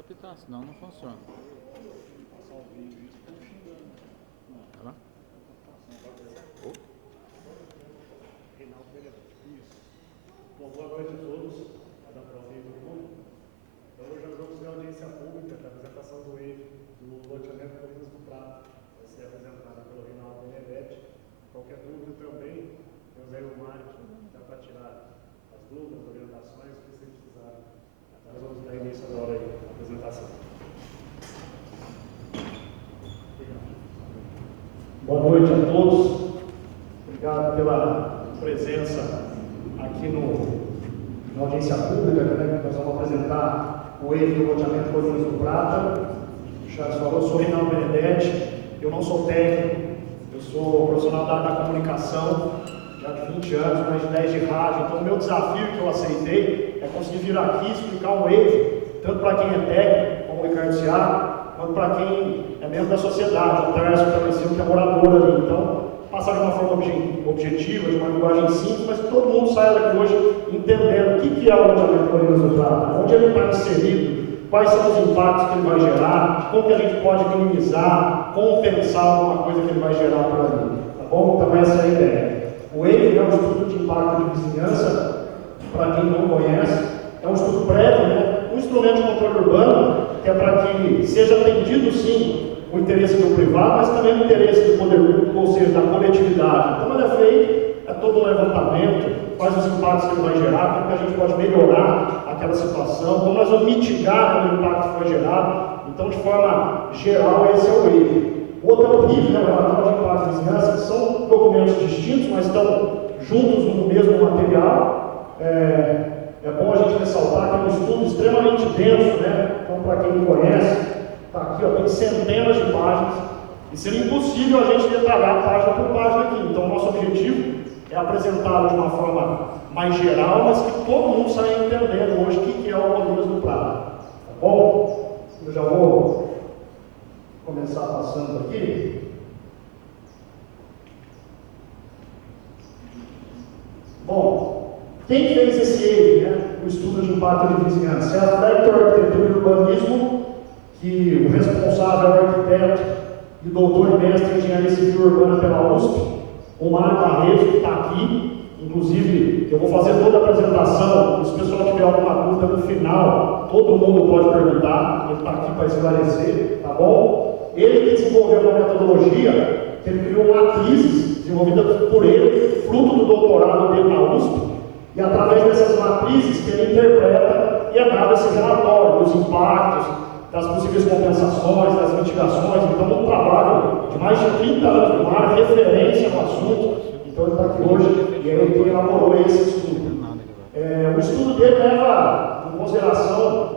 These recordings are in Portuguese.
captar, senão não funciona. Vai lá. Bom, boa noite a todos. Vai dar para ouvir todo mundo? Então, hoje nós vamos ter a audiência pública da apresentação do EIF, do loteamento Colinas do Prado. Vai ser apresentada pelo Reinaldo Benedetti. Qualquer dúvida também, temos aí o Mário para tirar as dúvidas, orientações, o que você precisar. Então, nós vamos dar início agora aí à apresentação. Boa noite a todos. Obrigado pela presença aqui na audiência pública, né, que nós vamos apresentar o EIF do loteamento Colinas do Prata. O Charles falou, eu sou Reinaldo Benedetti, eu não sou técnico, eu sou profissional da área da comunicação, já de 20 anos, mais de 10 de rádio. Então, o meu desafio que eu aceitei é conseguir vir aqui e explicar o EIF, tanto para quem é técnico, como o Ricardo Seara, quanto para quem é membro da sociedade, o Tércio Talecino, que é morador ali. Então, passar de uma forma objetiva, de uma linguagem simples, mas que todo mundo saia daqui hoje entendendo o que é o loteamento Colinas do Prado, onde ele está inserido, quais são os impactos que ele vai gerar, como que a gente pode minimizar, compensar alguma coisa que ele vai gerar por ali. Tá bom? Então essa é a ideia. O EIF é um estudo de impacto de vizinhança, para quem não conhece, é um estudo prévio, né? Um instrumento de controle urbano, que é para que seja atendido sim o interesse do privado, mas também o interesse do poder público, ou seja, da coletividade. Então, ele é feito, é todo um levantamento, quais os impactos que ele vai gerar, como que a gente pode melhorar aquela situação, como nós vamos mitigar o impacto que foi gerado. Então, de forma geral, esse é o EIF. O outro é o RIF, né, o Relatório de Impacto de Vizinhança, que são documentos distintos, mas estão juntos no mesmo material. É bom a gente ressaltar que é um estudo extremamente denso, né? Então, para quem não conhece, está aqui, ó, tem centenas de páginas, e seria impossível a gente detalhar página por página aqui. Então, o nosso objetivo é apresentá-lo de uma forma mais geral, mas que todo mundo saia entendendo hoje o que é o Colinas do Prado. Tá bom? Eu já vou começar passando aqui. Bom, quem fez esse EIF, né? O estudo de impacto de vizinhança? É a Vector Arquitetura e Urbanismo, que o responsável é o arquiteto e doutor e mestre em engenharia civil urbana pela USP, o Mário Barreto, que está aqui. Inclusive, eu vou fazer toda a apresentação, se o pessoal tiver alguma dúvida no final, todo mundo pode perguntar, ele está aqui para esclarecer, tá bom? Ele que desenvolveu uma metodologia, que ele criou matrizes desenvolvidas por ele, fruto do doutorado dele na USP, e através dessas matrizes que ele interpreta e é dado esse relatório dos impactos, das possíveis compensações, das mitigações. Então, um trabalho de mais de 30 anos no mar, referência no assunto. Então, ele está aqui hoje e ele elaborou esse estudo. O estudo dele leva em consideração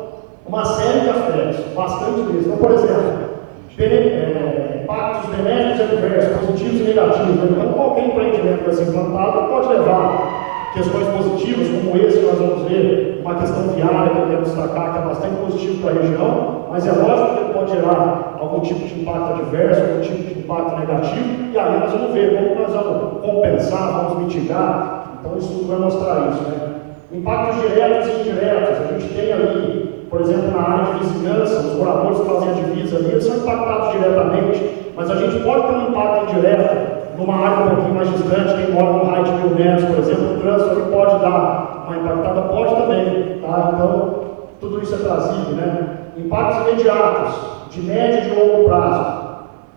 uma série de aspectos, bastante mesmo. Então, por exemplo, impactos benéficos e adversos, positivos e negativos. Então, qualquer empreendimento que vai ser implantado pode levar questões positivas, como esse que nós vamos ver, uma questão viária que eu quero destacar, que é bastante positivo para a região, mas é lógico que ele pode gerar algum tipo de impacto adverso, algum tipo de impacto negativo, e aí nós vamos ver como nós vamos compensar, vamos mitigar. Então, isso tudo vai mostrar isso, né? Impactos diretos e indiretos. A gente tem ali, por exemplo, na área de vizinhança, os moradores que fazem a divisa ali, eles são impactados diretamente, mas a gente pode ter um impacto indireto numa área um pouquinho mais distante, quem mora no raio de 1000 metros, por exemplo, o trânsito ali pode dar uma impactada, pode também, tá? Então, tudo isso é trazido, né? Impactos imediatos, de médio e de longo prazo.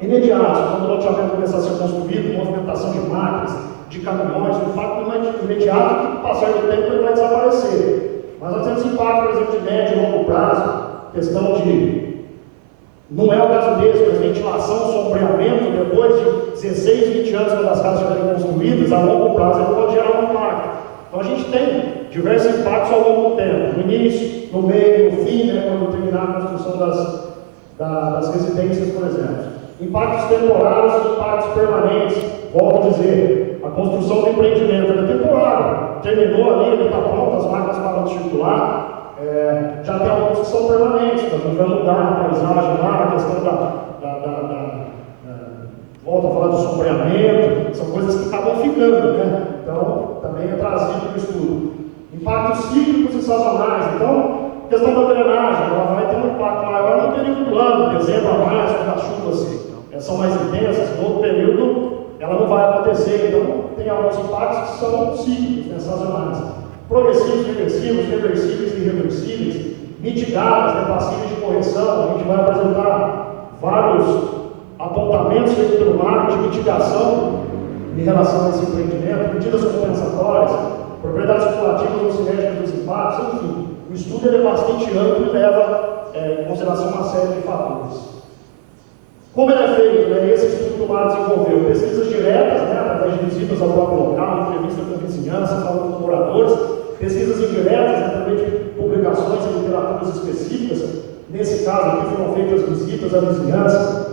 Imediatos, quando o loteamento começar a ser construído, movimentação de máquinas, de caminhões, o impacto imediato que, com o passar do tempo, ele vai desaparecer. Mas nós temos impacto, por exemplo, de médio e longo prazo, questão de... Não é o caso desse, mas ventilação, sombreamento, depois de 16, 20 anos, quando as casas estiverem construídas, a longo prazo ele pode gerar um impacto. Então a gente tem diversos impactos ao longo do tempo, no início, no meio, no fim, né, quando terminar a construção das residências, por exemplo. Impactos temporários e impactos permanentes. Volto a dizer, a construção do empreendimento é temporária, terminou ali, ele está pronto, as máquinas param de circular. Já tem alguns que são permanentes, então a gente vai mudar a paisagem lá, a questão volta a falar do sombreamento, são coisas que acabam ficando, né? Então, também é trazido para o estudo. Impactos cíclicos e sazonais, então, questão da drenagem, ela vai ter um impacto são mais intensas, no outro período ela não vai acontecer. Então, tem alguns impactos que são cíclicos, né, sazonais. Progressivos, regressivos, reversíveis e irreversíveis, mitigáveis, né, passíveis de correção. A gente vai apresentar vários apontamentos feitos pelo marco de mitigação em relação a esse empreendimento, medidas compensatórias, propriedades cumulativas ou sinérgicas dos impactos, enfim. O estudo ele é bastante amplo e leva em consideração uma série de fatores. Como ele é feito, né, esse estudo que o MAR desenvolveu? Pesquisas diretas, né, através de visitas ao próprio local, entrevista com vizinhança, falando com moradores, pesquisas indiretas, né, através de publicações em literaturas específicas. Nesse caso aqui foram feitas visitas à vizinhança,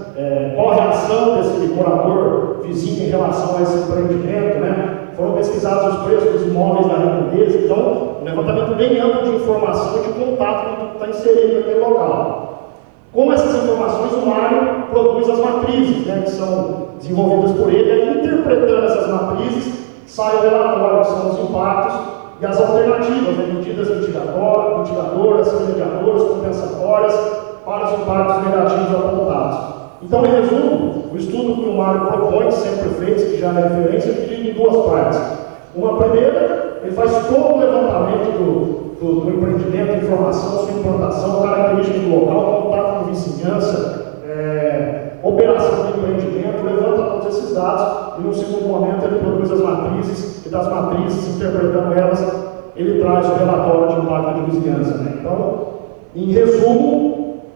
qual a reação desse morador vizinho em relação a esse empreendimento, né? Foram pesquisados os preços dos imóveis da redondeza. Então, um levantamento bem amplo de informação e de contato que está inserido naquele local. Com essas informações, o Mário produz as matrizes, né, que são desenvolvidas por ele, e aí, interpretando essas matrizes, sai o relatório, que são os impactos e as alternativas, né, medidas mitigadoras, remediadoras, compensatórias, para os impactos negativos apontados. Então, em resumo, o estudo que o Mário propõe, sempre feito, que já é referência, é dividido em duas partes. Uma primeira, ele faz todo o levantamento do empreendimento, informação, sua implantação, características do local, contato com vizinhança, operação do empreendimento, levanta todos esses dados e, no segundo momento, ele produz as matrizes, e das matrizes, interpretando elas, ele traz o relatório de impacto de vizinhança. Né? Então, em resumo,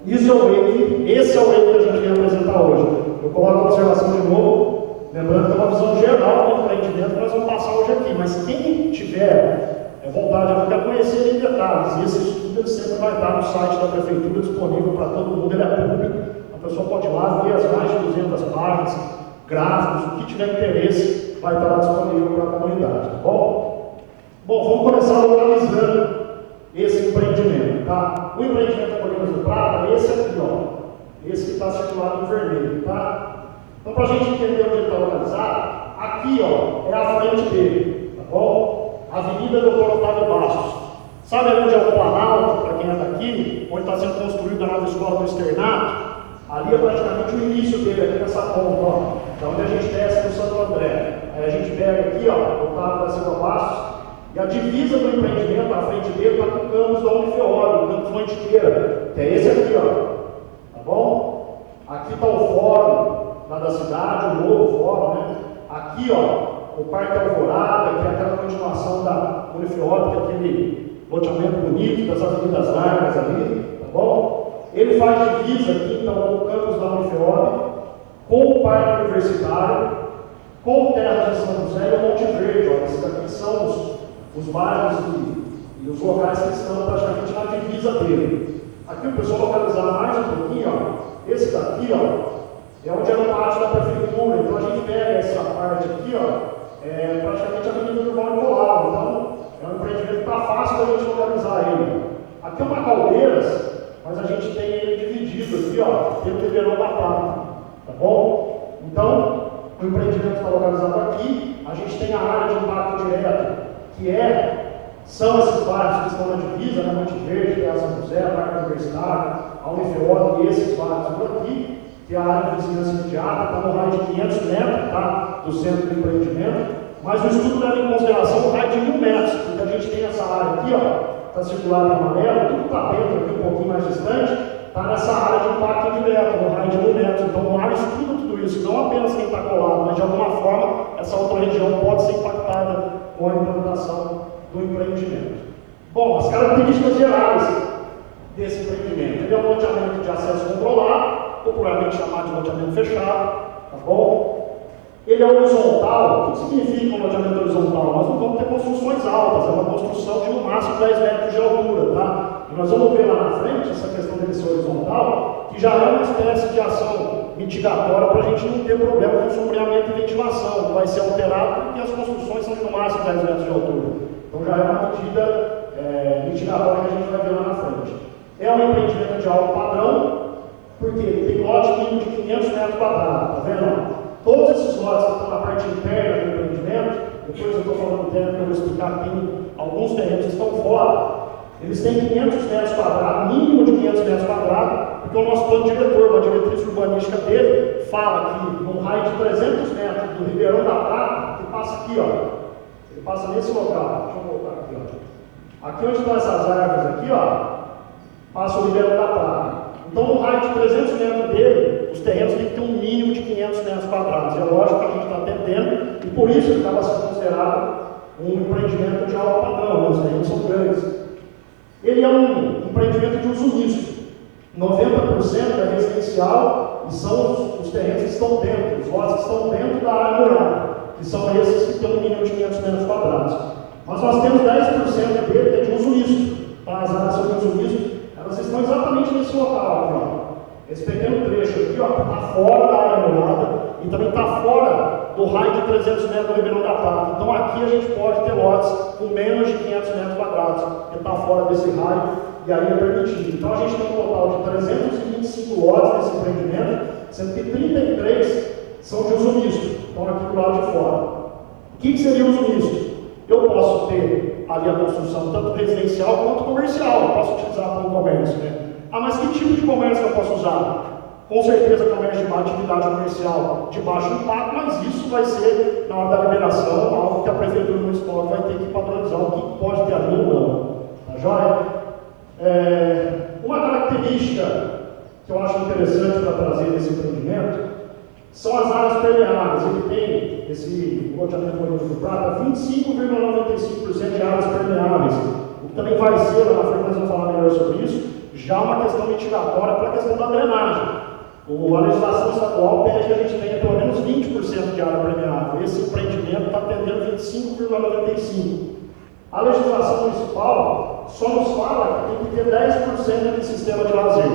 esse é o wave que a gente quer apresentar hoje. Eu coloco a observação de novo, lembrando que é uma visão geral do empreendimento que nós vamos passar hoje aqui, mas quem tiver vontade de conhecer em detalhes, esse estudo ele sempre vai estar no site da Prefeitura, disponível para todo mundo, ele é público, a pessoa pode ir lá ver as mais de 200 páginas, gráficos, o que tiver interesse vai estar lá disponível para a comunidade, tá bom? Bom, vamos começar localizando esse empreendimento, tá? O empreendimento da Colinas do Prata, esse aqui, ó, esse que está circulado em vermelho, tá? Então, para a gente entender onde ele está localizado, aqui, ó, é a frente dele, tá bom? Avenida Dr. Otávio Bastos. Sabe onde é o Planalto, para quem é daqui, onde está sendo construída a nova escola do externato? Ali é praticamente o início dele, aqui nessa ponta, ó, da onde a gente desce no Santo André. Aí a gente pega aqui, ó, Otávio da Silva Bastos, e a divisa do empreendimento, à frente dele, está com o campus da Unifeod, o campus Mantiqueira, que é esse aqui, ó, tá bom? Aqui está o fórum lá da cidade, o novo fórum, né? Aqui, ó, o Parque Alvorada, que é aquela continuação da Unifeod, que é aquele loteamento bonito, das avenidas largas ali, tá bom? Ele faz divisa aqui, então, com o campus da Unifeod, com o Parque Universitário, com o Terra de São José e o Monte Verde, ó, esses aqui são os bairros e os locais que estão praticamente na divisa dele. Aqui o pessoal localizar mais um pouquinho, ó, esse daqui, ó, é onde era o pátio da prefeitura. Então a gente pega essa parte aqui, ó, praticamente a Avenida do Val Nicolau. Então é um empreendimento que está fácil da gente localizar ele. Aqui é uma Caldeiras, mas a gente tem ele dividido aqui, ó, pelo Ribeirão da Prata, tá bom? Então o empreendimento está localizado aqui. A gente tem a área de impacto direto, que são esses bairros que estão na divisa, né? Monte Verde, Terra São José, a Parque Universitário, a Unifeod e esses bairros por aqui, que é a área de vizinhança imediata, está no raio de 500 metros, tá? Do centro do empreendimento, mas o estudo leva em consideração o raio de 1000 metros, porque a gente tem essa área aqui, ó, está circulada em amarelo, tudo está dentro aqui, um pouquinho mais distante, está nessa área de impacto direto, no raio de 1000 metros. Então o mar estuda tudo isso, não apenas quem está colado, mas de alguma forma essa outra região pode ser impactada com a implantação do empreendimento. Bom, as características gerais desse empreendimento. Ele é um loteamento de acesso controlado, popularmente chamado de loteamento fechado, tá bom? Ele é horizontal. O que significa um loteamento horizontal? Nós não vamos ter construções altas, é uma construção de no máximo 10 metros de altura, tá? E nós vamos ver lá na frente essa questão dele ser horizontal, que já é uma espécie de ação mitigatória para a gente não ter problema com sombreamento e ventilação, que vai ser alterado porque as construções são de no máximo 10 metros de altura. Então já é uma medida mitigatória que a gente vai ver lá na frente. É um empreendimento de alto padrão, porque ele tem lote mínimo de 500 metros quadrados, tá vendo? Todos esses lotes que estão na parte interna do empreendimento, depois eu estou falando interno, que eu vou explicar que tem alguns terrenos que estão fora, eles têm 500 metros quadrados, mínimo de 500 metros quadrados, Porque o nosso plano diretor, uma diretriz urbanística dele, fala que num raio de 300 metros do Ribeirão da Prata, que passa aqui, ó. Ele passa nesse local. Deixa eu voltar aqui, ó. Aqui onde estão essas árvores aqui, ó, passa o Ribeirão da Prata. Então, no raio de 300 metros dele, os terrenos têm que ter um mínimo de 500 metros quadrados. É lógico que a gente está até tendo, e por isso ele acaba sendo considerado um empreendimento de alto padrão, né? Os terrenos são grandes. Ele é um empreendimento de uso misto. 90% é residencial e são os terrenos que estão dentro, os lotes que estão dentro da área rural, que são esses que têm um mínimo de 500 metros quadrados. Mas nós temos 10% dele que é de uso misto. Tá? As áreas são de uso misto, elas estão exatamente nesse local aqui, ó. Esse pequeno trecho aqui, ó, está fora da área morada e também está fora do raio de 300 metros do Ribeirão da Prata. Então aqui a gente pode ter lotes com menos de 500 metros quadrados, que está fora desse raio e aí é permitido. Então a gente tem um total de 325 lotes nesse empreendimento, sendo que 33 são de uso misto, estão aqui do lado de fora. O que seria uso misto? Eu posso ter ali a construção tanto residencial quanto comercial, eu posso utilizar como comércio, né? Ah, mas que tipo de comércio que eu posso usar? Com certeza comércio de atividade comercial de baixo impacto, mas isso vai ser, na hora da liberação, algo que a Prefeitura Municipal vai ter que padronizar o que pode ter ali ou não. Tá joia? Uma característica que eu acho interessante para trazer nesse empreendimento são as áreas permeáveis. Ele tem esse loteamento do Prata, 25,95% de áreas permeáveis. O que também vai ser, lá na frente nós vamos falar melhor sobre isso, já uma questão mitigatória para a questão da drenagem. A legislação estadual pede que a gente tenha pelo menos 20% de área permeável. Esse empreendimento está atendendo 25,95%. A legislação municipal só nos fala que tem que ter 10% de sistema de lazer.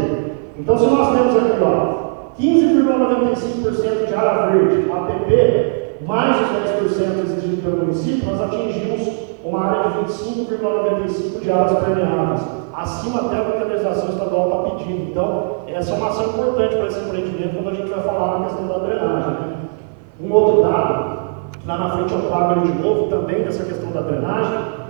Então, se nós temos aqui, ó, 15,95% de área verde, APP, mais os 10% exigidos pelo município, nós atingimos uma área de 25,95% de áreas permeáveis, acima até do que a legislação estadual está pedindo. Então, essa é uma ação importante para esse empreendimento quando a gente vai falar na questão da drenagem, né? Um outro dado, lá na frente eu trago ele de novo também dessa questão da drenagem,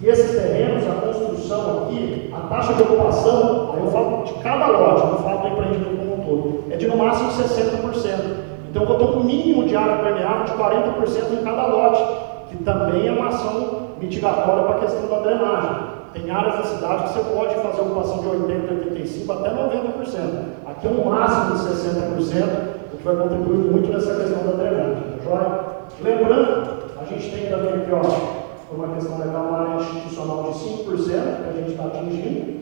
que esses terrenos, a construção aqui, a taxa de ocupação, aí eu falo de cada lote, eu não falo do empreendimento como um todo, é de no máximo 60%. Então eu vou ter um mínimo de área permeável de 40% em cada lote, que também é uma ação mitigatória para a questão da drenagem. Tem áreas da cidade que você pode fazer ocupação de 80%, 85% até 90%. Aqui é um máximo de 60%, o que vai contribuir muito nessa questão da drenagem. Tá joia? Lembrando, a gente tem também aqui, ó, uma questão legal, uma área institucional de 5% que a gente está atingindo.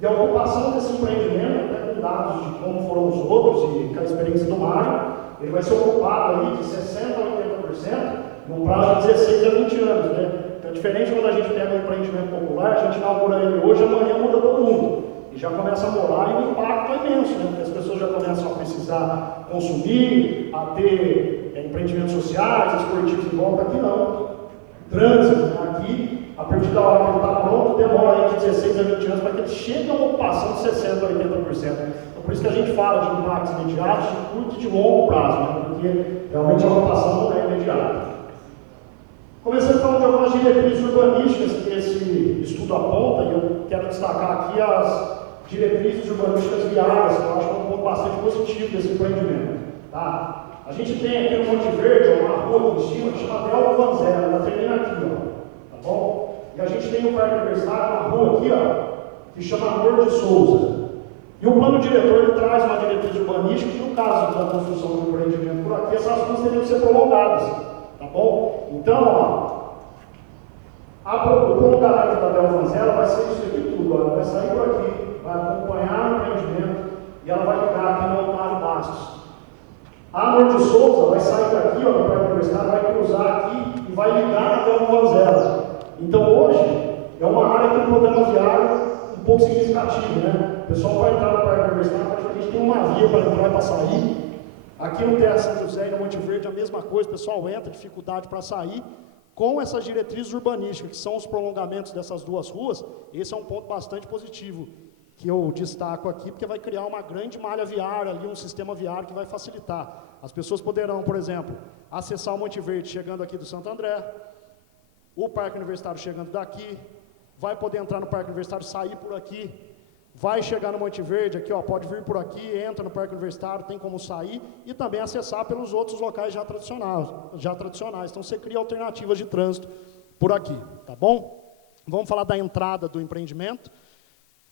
E a ocupação desse empreendimento, até com dados de como foram os outros e com a experiência do Mário, ele vai ser ocupado aí de 60% a 80%, num prazo de 16 a 20 anos, né? Então, diferente quando a gente pega um empreendimento popular, a gente inaugura ele hoje, amanhã muda todo mundo. E já começa a morar e o impacto é imenso, né? Porque as pessoas já começam a precisar consumir, a ter empreendimentos sociais, esportivos em volta. Aqui não. Trânsito, né? Aqui, a partir da hora que ele está pronto, demora aí de 16 a 20 anos para que ele chegue a uma ocupação de 60% a 80%. Então, por isso que a gente fala de impactos imediatos, de curto e de longo prazo, né? Porque realmente a ocupação não é imediata. Começando falando de algumas diretrizes urbanísticas que esse estudo aponta, e eu quero destacar aqui as diretrizes urbanísticas viárias, que eu acho que é um ponto bastante positivo desse empreendimento. Tá? A gente tem aqui no Monte Verde, uma rua aqui em cima, que chama Delva Vanzella, ela termina aqui, ó, tá bom? E a gente tem no Parque Universitário uma rua aqui, ó, que chama Amor de Souza. E o plano diretor ele traz uma diretriz urbanística que, no caso da construção do empreendimento por aqui, essas ruas teriam que ser prolongadas. Tá bom? Então, ó, o prolongamento da Delva Vanzella vai ser isso aqui tudo, ó, ela vai sair por aqui, vai acompanhar o empreendimento e ela vai ligar aqui no Otávio Bastos. A Amor de Souza vai sair daqui, ó, no Parque Universitário, vai cruzar aqui e vai ligar na Delva Vanzella. Então, hoje, é uma área que tem um problema viário um pouco significativo, né? O pessoal vai entrar no Parque Universitário, mas a gente tem uma via para entrar e para sair. Aqui no Terra São José e no Monte Verde a mesma coisa, o pessoal entra, dificuldade para sair, com essas diretrizes urbanísticas, que são os prolongamentos dessas duas ruas. Esse é um ponto bastante positivo, que eu destaco aqui, porque vai criar uma grande malha viária ali, um sistema viário que vai facilitar. As pessoas poderão, por exemplo, acessar o Monte Verde chegando aqui do Santo André, o Parque Universitário chegando daqui, vai poder entrar no Parque Universitário, sair por aqui. vai chegar no Monte Verde, aqui, ó, pode vir por aqui, entra no Parque Universitário, tem como sair, e também acessar pelos outros locais já tradicionais. Então, você cria alternativas de trânsito por aqui, tá bom? Vamos falar da entrada do empreendimento.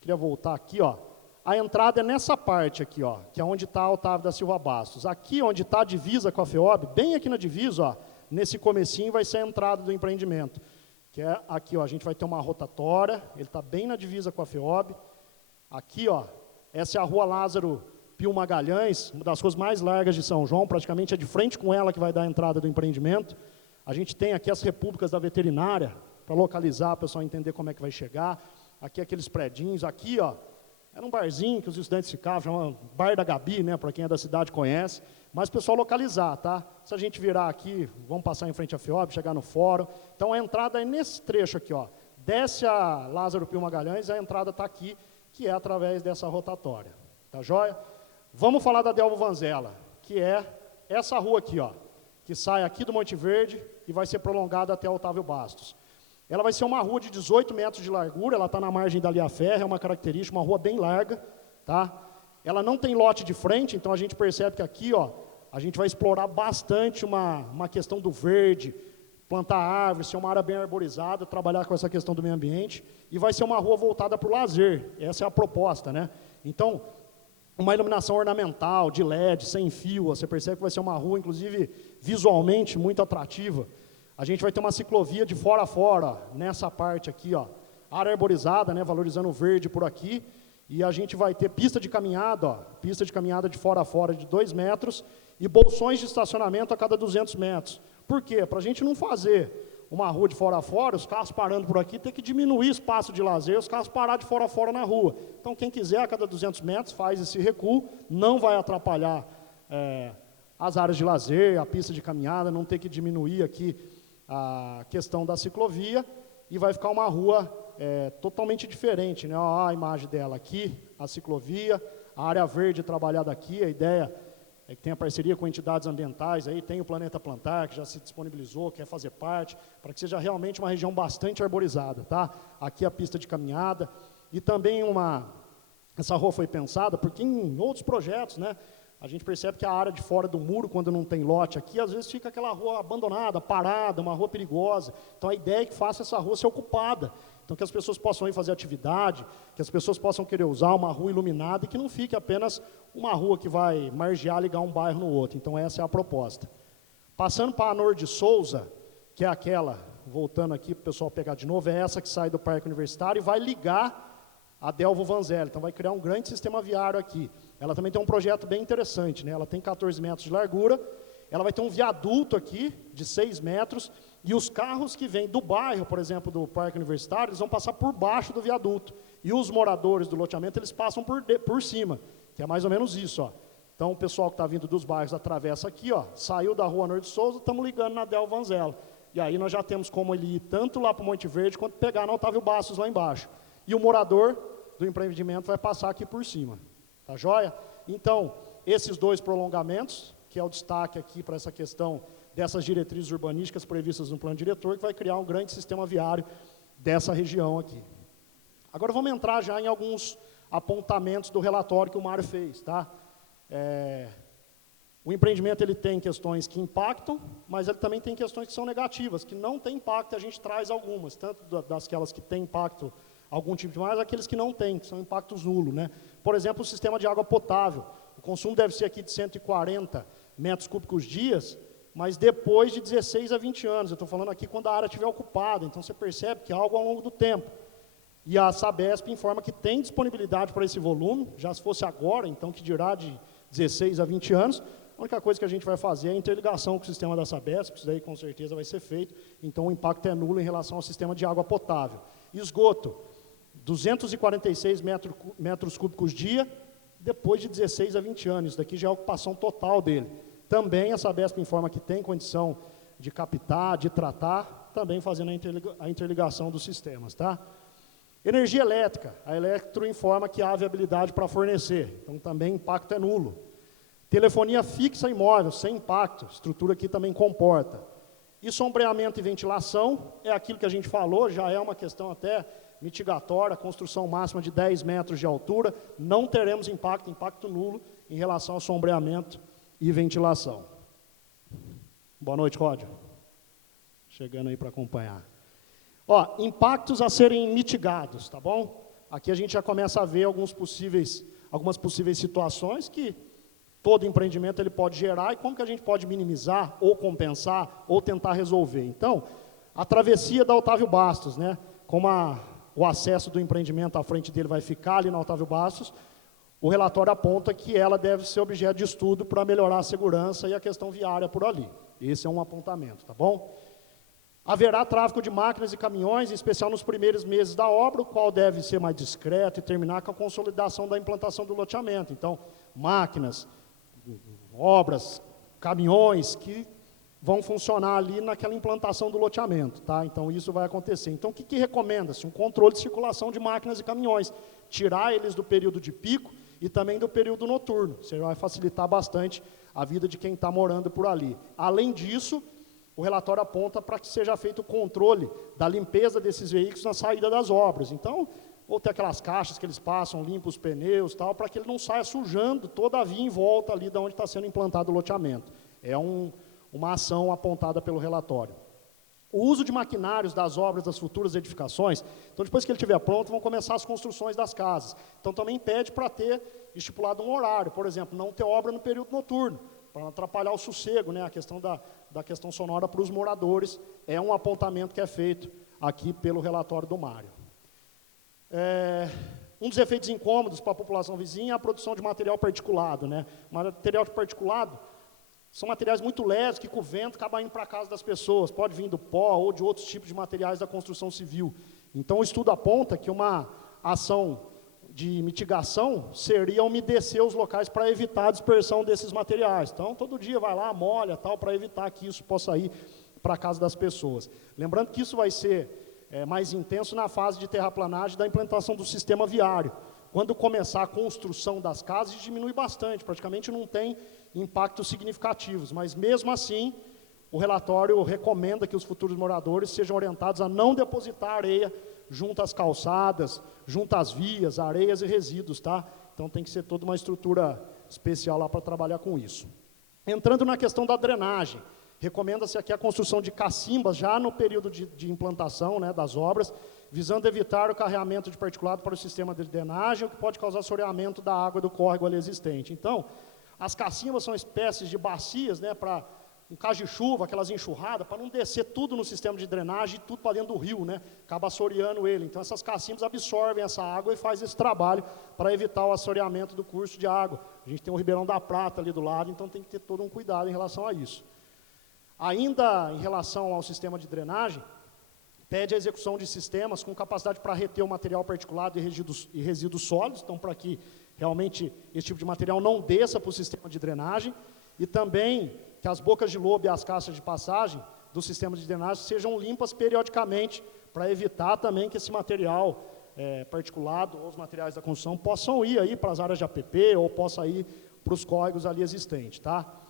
Queria voltar aqui, ó. A entrada é nessa parte aqui, ó, que é onde está Otávio da Silva Bastos. Aqui, onde está a divisa com a FEOB, bem aqui na divisa, ó, nesse comecinho vai ser a entrada do empreendimento. Que é aqui, ó, a gente vai ter uma rotatória, ele está bem na divisa com a FEOB. Aqui, ó, essa é a Rua Lázaro Pio Magalhães, uma das ruas mais largas de São João, praticamente é de frente com ela que vai dar a entrada do empreendimento. A gente tem aqui as repúblicas da veterinária, para localizar, para o pessoal entender como é que vai chegar. Aqui aqueles predinhos, aqui, ó, era um barzinho que os estudantes ficavam, chama Bar da Gabi, né, para quem é da cidade conhece, mas o pessoal localizar, tá? Se a gente virar aqui, vamos passar em frente à FEOB, chegar no fórum. Então, a entrada é nesse trecho aqui, ó. Desce a Lázaro Pio Magalhães, a entrada está aqui, que é através dessa rotatória. Tá joia? Vamos falar da Delvo Vanzella, que é essa rua aqui, ó, que sai aqui do Monte Verde e vai ser prolongada até Otávio Bastos. Ela vai ser uma rua de 18 metros de largura, ela está na margem da Lia Ferre, é uma característica, uma rua bem larga, tá? Ela não tem lote de frente, então a gente percebe que aqui, ó, a gente vai explorar bastante uma questão do verde, plantar árvores, ser uma área bem arborizada, trabalhar com essa questão do meio ambiente, e vai ser uma rua voltada para o lazer, essa é a proposta, né? Então, uma iluminação ornamental, de LED, sem fio, você percebe que vai ser uma rua, inclusive, visualmente muito atrativa. A gente vai ter uma ciclovia de fora a fora, ó, nessa parte aqui, ó, área arborizada, né, valorizando o verde por aqui, e a gente vai ter pista de caminhada, ó, pista de caminhada de fora a fora de 2 metros, e bolsões de estacionamento a cada 200 metros. Por quê? Para a gente não fazer uma rua de fora a fora, os carros parando por aqui, tem que diminuir espaço de lazer, os carros parar de fora a fora na rua. Então, quem quiser, a cada 200 metros, faz esse recuo, não vai atrapalhar as áreas de lazer, a pista de caminhada, não ter que diminuir aqui a questão da ciclovia, e vai ficar uma rua totalmente diferente, né? Olha a imagem dela aqui, a ciclovia, a área verde trabalhada aqui, a ideia é que tenha parceria com entidades ambientais, aí tem o Planeta Plantar, que já se disponibilizou, quer fazer parte, para que seja realmente uma região bastante arborizada, tá? Aqui a pista de caminhada, e também essa rua foi pensada, porque em outros projetos, né, a gente percebe que a área de fora do muro, quando não tem lote aqui, às vezes fica aquela rua abandonada, parada, uma rua perigosa. Então, a ideia é que faça essa rua ser ocupada. Então, que as pessoas possam ir fazer atividade, que as pessoas possam querer usar uma rua iluminada e que não fique apenas uma rua que vai margear, ligar um bairro no outro. Então, essa é a proposta. Passando para a Anor de Souza, que é aquela, voltando aqui para o pessoal pegar de novo, é essa que sai do Parque Universitário e vai ligar a Delvo Vanzella. Então, vai criar um grande sistema viário aqui. Ela também tem um projeto bem interessante, né? Ela tem 14 metros de largura, ela vai ter um viaduto aqui, de 6 metros, e os carros que vêm do bairro, por exemplo, do Parque Universitário, eles vão passar por baixo do viaduto. E os moradores do loteamento, eles passam por cima, que é mais ou menos isso, ó. Então, o pessoal que está vindo dos bairros atravessa aqui, ó, saiu da Rua Anor de Souza, estamos ligando na Delvo Vanzella. E aí nós já temos como ele ir tanto lá para o Monte Verde, quanto pegar na Otávio Bastos lá embaixo. E o morador do empreendimento vai passar aqui por cima. Tá joia? Então, esses dois prolongamentos, que é o destaque aqui para essa questão dessas diretrizes urbanísticas previstas no plano diretor, que vai criar um grande sistema viário dessa região aqui. Agora vamos entrar já em alguns apontamentos do relatório que o Mário fez, tá? O empreendimento ele tem questões que impactam, mas ele também tem questões que são negativas, que não têm impacto, a gente traz algumas, tanto das que têm impacto algum tipo de mais, aqueles que não têm, que são impactos nulos, né? Por exemplo, o sistema de água potável. O consumo deve ser aqui de 140 metros cúbicos dias, mas depois de 16 a 20 anos. Eu estou falando aqui quando a área estiver ocupada, então você percebe que é algo ao longo do tempo. E a Sabesp informa que tem disponibilidade para esse volume, já se fosse agora, então que dirá de 16 a 20 anos. A única coisa que a gente vai fazer é a interligação com o sistema da Sabesp, isso daí com certeza vai ser feito, então o impacto é nulo em relação ao sistema de água potável. Esgoto. 246 metros cúbicos dia, depois de 16 a 20 anos. Isso daqui já é a ocupação total dele. Também a Sabesp informa que tem condição de captar, de tratar, também fazendo a interligação dos sistemas. Tá? Energia elétrica. A Electro informa que há viabilidade para fornecer. Então, também o impacto é nulo. Telefonia fixa e móvel, sem impacto. A estrutura aqui também comporta. E sombreamento e ventilação, é aquilo que a gente falou, já é uma questão até mitigatória, construção máxima de 10 metros de altura, não teremos impacto nulo em relação ao sombreamento e ventilação. Boa noite, Ródio. Chegando aí para acompanhar. Ó, impactos a serem mitigados, tá bom? Aqui a gente já começa a ver algumas possíveis situações que todo empreendimento ele pode gerar e como que a gente pode minimizar, ou compensar, ou tentar resolver. Então, a travessia da Otávio Bastos, né? Como o acesso do empreendimento à frente dele vai ficar ali na Otávio Bastos, o relatório aponta que ela deve ser objeto de estudo para melhorar a segurança e a questão viária por ali. Esse é um apontamento, tá bom? Haverá tráfego de máquinas e caminhões, em especial nos primeiros meses da obra, o qual deve ser mais discreto e terminar com a consolidação da implantação do loteamento. Então, máquinas, obras, caminhões que vão funcionar ali naquela implantação do loteamento, tá? Então, isso vai acontecer. Então, o que recomenda-se? Um controle de circulação de máquinas e caminhões, tirar eles do período de pico e também do período noturno. Isso vai facilitar bastante a vida de quem está morando por ali. Além disso, o relatório aponta para que seja feito o controle da limpeza desses veículos na saída das obras. Então, ou ter aquelas caixas que eles passam, limpam os pneus, tal, para que ele não saia sujando toda a via em volta ali de onde está sendo implantado o loteamento. É uma ação apontada pelo relatório. O uso de maquinários das obras das futuras edificações, então depois que ele estiver pronto, vão começar as construções das casas. Então também pede para ter estipulado um horário, por exemplo, não ter obra no período noturno, para não atrapalhar o sossego, né? A questão da questão sonora para os moradores, é um apontamento que é feito aqui pelo relatório do Mário. Um dos efeitos incômodos para a população vizinha é a produção de material particulado, né? Material particulado são materiais muito leves que com o vento acabam indo para a casa das pessoas, pode vir do pó ou de outros tipos de materiais da construção civil. Então o estudo aponta que uma ação de mitigação seria umedecer os locais para evitar a dispersão desses materiais. Então todo dia vai lá, molha, tal, para evitar que isso possa ir para a casa das pessoas. Lembrando que isso vai ser mais intenso na fase de terraplanagem da implantação do sistema viário. Quando começar a construção das casas, diminui bastante, praticamente não tem impactos significativos, mas mesmo assim, o relatório recomenda que os futuros moradores sejam orientados a não depositar areia junto às calçadas, junto às vias, areias e resíduos, tá? Então tem que ser toda uma estrutura especial lá para trabalhar com isso. Entrando na questão da drenagem, recomenda-se aqui a construção de cacimbas já no período de implantação, né, das obras, visando evitar o carreamento de particulado para o sistema de drenagem, o que pode causar assoreamento da água do córrego ali existente. Então, as cacimbas são espécies de bacias, né, para um caso de chuva, aquelas enxurradas, para não descer tudo no sistema de drenagem, tudo para dentro do rio, né, acaba assoreando ele. Então, essas cacimbas absorvem essa água e faz esse trabalho para evitar o assoreamento do curso de água. A gente tem o Ribeirão da Prata ali do lado, então tem que ter todo um cuidado em relação a isso. Ainda em relação ao sistema de drenagem, pede a execução de sistemas com capacidade para reter o material particulado e resíduos sólidos, então para que realmente esse tipo de material não desça para o sistema de drenagem, e também que as bocas de lobo e as caixas de passagem do sistema de drenagem sejam limpas periodicamente, para evitar também que esse material particulado ou os materiais da construção possam ir aí para as áreas de APP ou possa ir para os córregos ali existentes, tá?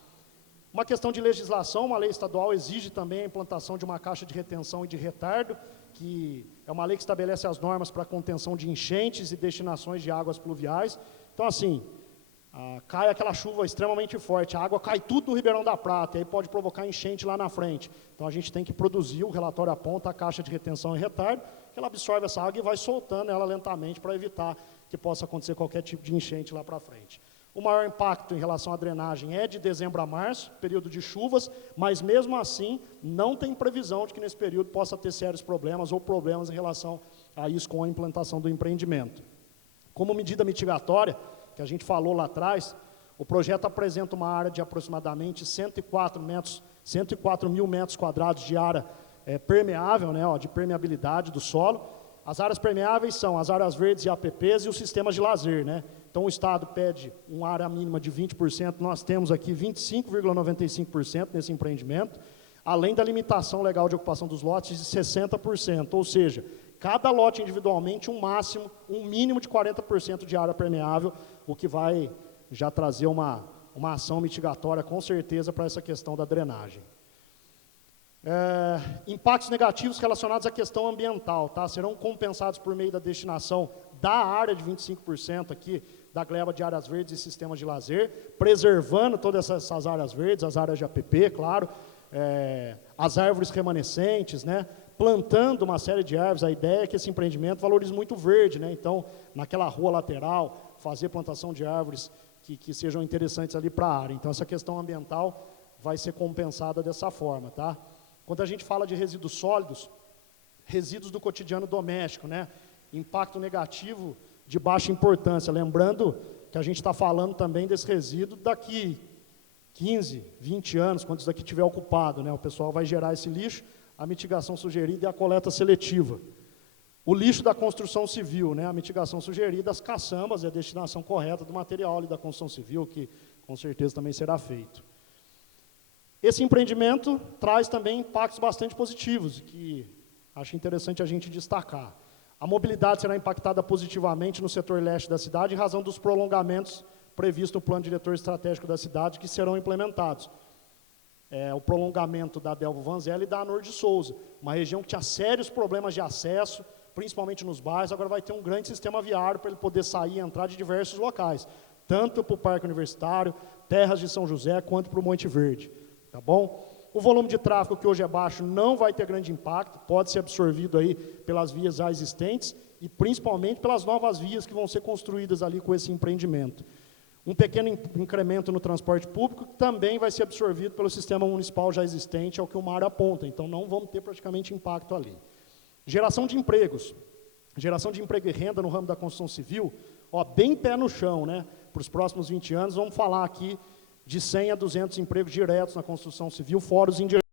Uma questão de legislação, uma lei estadual exige também a implantação de uma caixa de retenção e de retardo, que é uma lei que estabelece as normas para a contenção de enchentes e destinações de águas pluviais. Então, assim, cai aquela chuva extremamente forte, a água cai tudo no Ribeirão da Prata, e aí pode provocar enchente lá na frente. Então, a gente tem que produzir, o relatório aponta a caixa de retenção e retardo, que ela absorve essa água e vai soltando ela lentamente para evitar que possa acontecer qualquer tipo de enchente lá para frente. O maior impacto em relação à drenagem é de dezembro a março, período de chuvas, mas mesmo assim não tem previsão de que nesse período possa ter sérios problemas ou problemas em relação a isso com a implantação do empreendimento. Como medida mitigatória, que a gente falou lá atrás, o projeto apresenta uma área de aproximadamente 104 mil metros quadrados de área permeável, né, de permeabilidade do solo. As áreas permeáveis são as áreas verdes e APPs e os sistemas de lazer, né? Então, o Estado pede uma área mínima de 20%, nós temos aqui 25,95% nesse empreendimento, além da limitação legal de ocupação dos lotes de 60%, ou seja, cada lote individualmente um mínimo de 40% de área permeável, o que vai já trazer uma ação mitigatória com certeza para essa questão da drenagem. Impactos negativos relacionados à questão ambiental, tá? Serão compensados por meio da destinação da área de 25% aqui, da gleba de áreas verdes e sistemas de lazer, preservando todas essas áreas verdes, as áreas de APP, claro, as árvores remanescentes, né? Plantando uma série de árvores. A ideia é que esse empreendimento valorize muito o verde, né? Então, naquela rua lateral, fazer plantação de árvores que sejam interessantes ali para a área. Então, essa questão ambiental vai ser compensada dessa forma, tá? Quando a gente fala de resíduos sólidos, resíduos do cotidiano doméstico, né? Impacto negativo de baixa importância. Lembrando que a gente está falando também desse resíduo daqui 15, 20 anos, quando isso daqui estiver ocupado, né? O pessoal vai gerar esse lixo, a mitigação sugerida e a coleta seletiva. O lixo da construção civil, né? A mitigação sugerida, as caçambas e a destinação correta do material ali da construção civil, que com certeza também será feito. Esse empreendimento traz também impactos bastante positivos, que acho interessante a gente destacar. A mobilidade será impactada positivamente no setor leste da cidade, em razão dos prolongamentos previstos no plano diretor estratégico da cidade, que serão implementados. O prolongamento da Adelvo Vanzelli e da Anor de Souza, uma região que tinha sérios problemas de acesso, principalmente nos bairros, agora vai ter um grande sistema viário para ele poder sair e entrar de diversos locais, tanto para o Parque Universitário, Terras de São José, quanto para o Monte Verde. Tá bom? O volume de tráfego, que hoje é baixo, não vai ter grande impacto, pode ser absorvido aí pelas vias já existentes e principalmente pelas novas vias que vão ser construídas ali com esse empreendimento. Um pequeno incremento no transporte público que também vai ser absorvido pelo sistema municipal já existente, é o que o Mário aponta, então não vamos ter praticamente impacto ali. Geração de empregos. Geração de emprego e renda no ramo da construção civil, bem pé no chão, né? Para os próximos 20 anos, vamos falar aqui de 100 a 200 empregos diretos na construção civil, fora os indiretos.